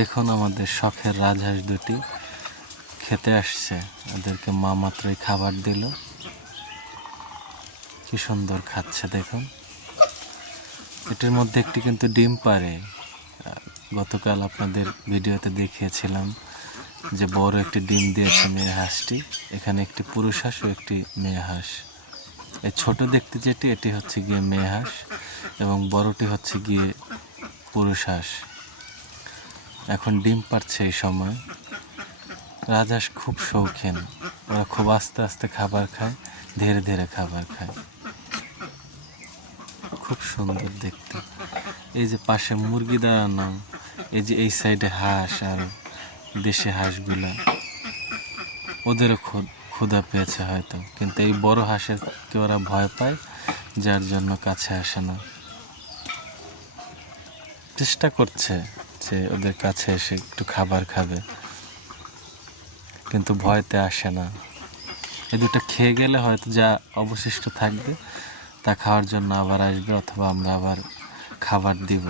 দেখুন আমাদের শখের রাজহাঁস দুটি খেতে আসছে। ওদেরকে মা মাত্রই খাবার দিল, কি সুন্দর খাচ্ছে দেখুন। এটার মধ্যে একটি কিন্তু ডিম পারে। গতকাল আপনাদের ভিডিওতে দেখিয়েছিলাম যে বড় একটি ডিম দিয়েছে মেয়ে হাঁসটি। এখানে একটি পুরুষ হাঁস ও একটি মেয়ে হাঁস। এই ছোট দেখতে যেটি এটি হচ্ছে গিয়ে মেয়ে হাঁস এবং বড়টি হচ্ছে গিয়ে পুরুষ হাঁস। এখন ডিম পাড়ছে এই সময়। রাজহাঁস খুব শৌখিন, ওরা খুব আস্তে আস্তে খাবার খায়, ধীরে ধীরে খাবার খায়। খুব সুন্দর দেখতে। এই যে পাশে মুরগি দাঁড়ানো, এই যে এই সাইডে হাঁস আর দেশি হাঁসগুলা, ওদেরও ক্ষুধা পেয়েছে হয়তো, কিন্তু এই বড় হাঁসেরকে ওরা ভয় পায়, যার জন্য কাছে আসে না। চেষ্টা করছে যে ওদের কাছে এসে একটু খাবার খাবে, কিন্তু ভয়তে আসে না। এই দুটো খেয়ে গেলে হয়তো যা অবশিষ্ট থাকবে তা খাওয়ার জন্য আবার আসবে, অথবা আমরা আবার খাবার দিব।